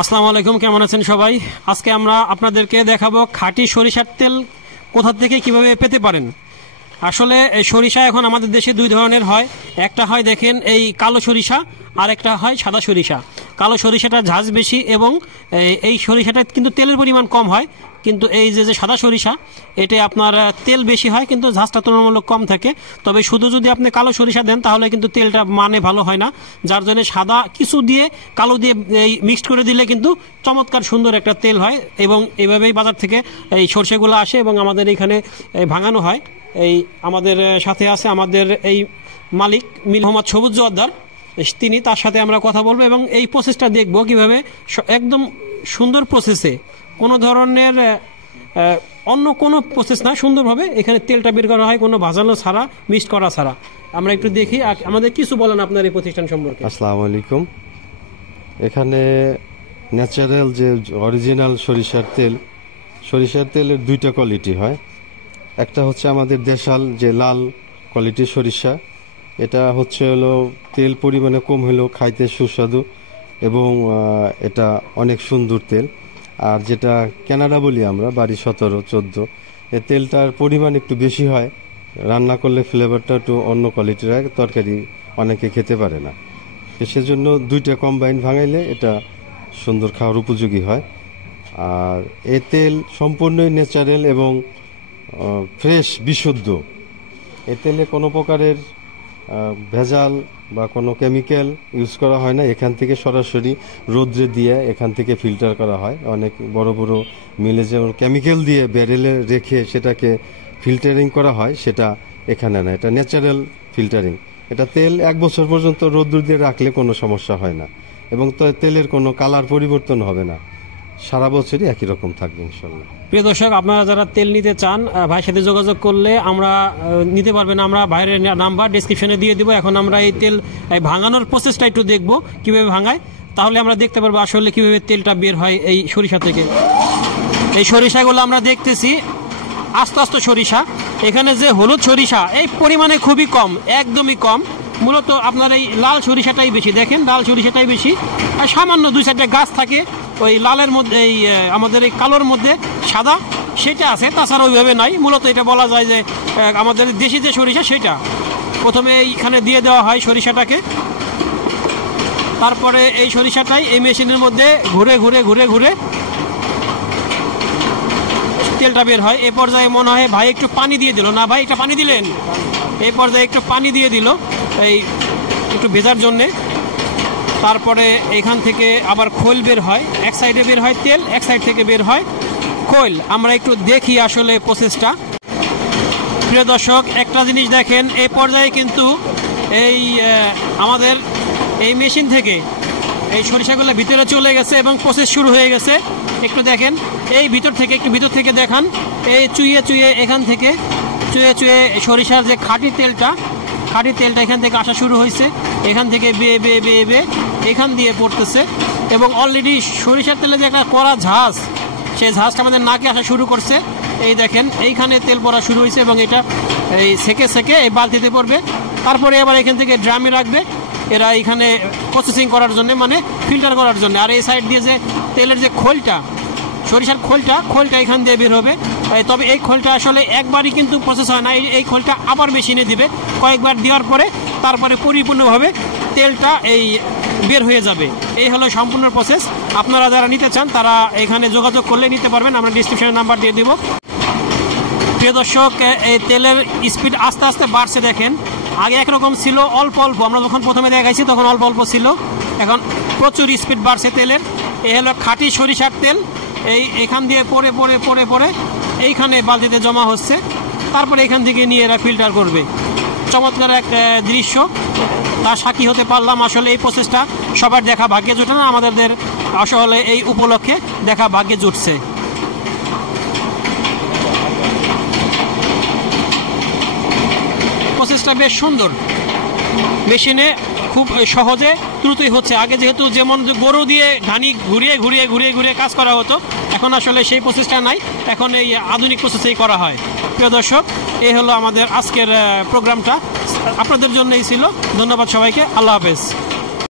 আসসালামু আলাইকুম, কেমন আছেন সবাই? আজকে আমরা আপনাদেরকে দেখাবো খাঁটি সরিষার তেল কোথা থেকে কিভাবে পেতে পারেন। আসলে সরিষা এখন আমাদের দেশে দুই ধরনের হয়। একটা হয় দেখেন এই কালো সরিষা, আর একটা হয় সাদা সরিষা। কালো সরিষাটা ঝাঁজ বেশি এবং এই সরিষাটা কিন্তু তেলের পরিমাণ কম হয়, কিন্তু এই যে সাদা সরিষা এটা আপনার তেল বেশি হয় কিন্তু ঝাঁজটা তুলনামূলক কম থাকে। তবে শুধু যদি আপনি কালো সরিষা দেন তাহলে কিন্তু তেলটা মানে ভালো হয় না, যার জন্য সাদা কিছু দিয়ে কালো দিয়ে এই মিক্সড করে দিলে কিন্তু চমৎকার সুন্দর একটা তেল হয়। এবং এইভাবেই বাজার থেকে এই সরষেগুলো আসে এবং আমাদের এখানে ভাঙানো হয়। এই আমাদের সাথে আছে আমাদের এই মালিক মোহাম্মদ সবুজ জোয়ারদার, তিনি, তার সাথে আমরা কথা বলবো এবং এই প্রসেসটা দেখব কিভাবে একদম সুন্দর প্রসেসে, কোনো ধরনের অন্য কোনো প্রসেস না, সুন্দরভাবে এখানে তেলটা বের করা হয়, কোনো ভাজানো ছাড়া, মিক্সড করা ছাড়া। আমরা একটু দেখি, আমাদের কিছু বলেন আপনার এই প্রতিষ্ঠান সম্পর্কে। আসসালামু আলাইকুম। এখানে ন্যাচারাল যে অরিজিনাল সরিষার তেলের দুইটা কোয়ালিটি হয়। একটা হচ্ছে আমাদের দেশাল যে লাল কোয়ালিটির সরিষা, এটা হচ্ছে হলো তেল পরিমাণে কম হলেও খাইতে সুস্বাদু এবং এটা অনেক সুন্দর তেল। আর যেটা কানাডা বলি আমরা, বাড়ি 17-14, এই তেলটার পরিমাণ একটু বেশি হয়, রান্না করলে ফ্লেভারটা একটু অন্য কোয়ালিটির হয়, তরকারি অনেকে খেতে পারে না, সেজন্য দুইটা কম্বাইন ভাঙাইলে এটা সুন্দর খাওয়ার উপযোগী হয়। আর এই তেল সম্পূর্ণই ন্যাচারাল এবং ফ্রেশ, বিশুদ্ধ। এ তেলে কোনো প্রকারের ভেজাল বা কোনো কেমিক্যাল ইউজ করা হয় না। এখান থেকে সরাসরি রোদ্রে দিয়ে এখান থেকে ফিল্টার করা হয়। অনেক বড় বড় মিলে যেমন কেমিক্যাল দিয়ে ব্যারেলে রেখে সেটাকে ফিল্টারিং করা হয়, সেটা এখানে না, এটা ন্যাচারাল ফিল্টারিং। এটা তেল 1 বছর পর্যন্ত রোদ্র দিয়ে রাখলে কোনো সমস্যা হয় না এবং তেলের কোনো কালার পরিবর্তন হবে না, সারা বছরই একই রকম থাকবে ইনশাল্লাহ। প্রিয় দর্শক, আপনারা যারা তেল নিতে চান ভাইয়ের সাথে যোগাযোগ করলে আমরা নিতে পারবেন। আমরা ভাইয়ের নাম্বার ডেসক্রিপশনে দিয়ে দিব। এখন আমরা এই তেল ভাঙানোর প্রসেসটা একটু দেখব কিভাবে ভাঙায়, তাহলে আমরা দেখতে পারবো আসলে কিভাবে তেলটা বের হয় এই সরিষা থেকে। এই সরিষাগুলো আমরা দেখতেছি আস্তে আস্তে সরিষা। এখানে যে হলুদ সরিষা এই পরিমাণে খুবই কম, একদমই কম। মূলত আপনার এই লাল সরিষাটাই বেশি, দেখেন লাল সরিষাটাই বেশি। আর সামান্য 2-4টা গাছ থাকে ওই লালের মধ্যে, এই আমাদের এই কালোর মধ্যে সাদা সেটা আছে, তাছাড়া ওইভাবে নাই। মূলত এটা বলা যায় যে আমাদের দেশি যে সরিষা সেটা প্রথমে এইখানে দিয়ে দেওয়া হয় সরিষাটাকে, তারপরে এই সরিষাটাই এই মেশিনের মধ্যে ঘুরে ঘুরে ঘুরে ঘুরে তেলটা বের হয়। এই পর্যায়ে মনে হয় ভাই একটু পানি দিয়ে দিল, না ভাই এটা পানি দিলেন? এই পর্যায়ে একটু পানি দিয়ে দিল এই একটু ভেজার জন্যে। তারপরে এখান থেকে আবার খোল বের হয়, এক সাইডে বের হয় তেল, এক সাইড থেকে বের হয় খোল। আমরা একটু দেখি আসলে প্রসেসটা। প্রিয় দর্শক, একটা জিনিস দেখেন, এই পর্যায়ে কিন্তু এই আমাদের এই মেশিন থেকে এই সরিষাগুলো ভিতরে চলে গেছে এবং প্রসেস শুরু হয়ে গেছে। একটু দেখেন এই ভিতর থেকে, একটু ভিতর থেকে দেখান, এই চুইয়ে চুইয়ে এখান থেকে চুয়ে চুয়ে সরিষার যে খাঁটি তেলটা এখান থেকে আসা শুরু হয়েছে। এখান থেকে বেয়ে বেয়ে বেয়ে বেয়ে এখান দিয়ে পড়তেছে এবং অলরেডি সরিষার তেলে যে একটা কড়া ঝাঁজ, সেই ঝাঁজটা আমাদের নাকে আসা শুরু করছে। এই দেখেন এইখানে তেল পড়া শুরু হয়েছে এবং এটা এই সেকে সেকে এই বালতিতে পড়বে। তারপরে আবার এখান থেকে ড্রামে রাখবে এরা এখানে প্রসেসিং করার জন্য, মানে ফিল্টার করার জন্য। আর এই সাইড দিয়ে যে তেলের যে খোলটা, সরিষার খোলটা এখান দিয়ে বের হবে। তবে এই খোলটা আসলে একবারই কিন্তু প্রসেস হয় না, এই খোলটা আবার মেশিনে দিবে, কয়েকবার দেওয়ার পরে তারপরে পরিপূর্ণভাবে তেলটা এই বের হয়ে যাবে। এই হলো সম্পূর্ণ প্রসেস। আপনারা যারা নিতে চান তারা এখানে যোগাযোগ করলে নিতে পারবেন, আমরা ডিসক্রিপশনে নাম্বার দিয়ে দেব। প্রিয় দর্শক, এই তেলের স্পিড আস্তে আস্তে বাড়ছে। দেখেন আগে একরকম ছিল, অল্প অল্প, আমরা যখন প্রথমে দেখাইছি তখন অল্প অল্প ছিল, এখন প্রচুর স্পিড বাড়ছে তেলের। এই হলো খাঁটি সরিষার তেল। এখান দিয়ে পরে পরে পরে পরে এইখানে বালতিতে জমা হচ্ছে, তারপরে এখান থেকে নিয়ে এরা ফিল্টার করবে। চমৎকার এক দৃশ্য, তার সাক্ষী হতে পারলাম। আসলে এই প্রসেসটা সবার দেখা ভাগ্যে জুটে না, আমাদের আসলে এই উপলক্ষে দেখা ভাগ্যে জুটছে। প্রসেসটা বেশ সুন্দর, মেশিনে খুব সহজে দ্রুতই হচ্ছে। আগে যেহেতু যেমন গরু দিয়ে ধানি ঘুরিয়ে ঘুরিয়ে ঘুরিয়ে ঘুরিয়ে কাজ করা হতো, এখন আসলে সেই প্রসেসটা নাই, এখন এই আধুনিক প্রসেসেই করা হয়। প্রিয় দর্শক, এই হলো আমাদের আজকের প্রোগ্রামটা, আপনাদের জন্যই ছিল। ধন্যবাদ সবাইকে, আল্লাহ হাফেজ।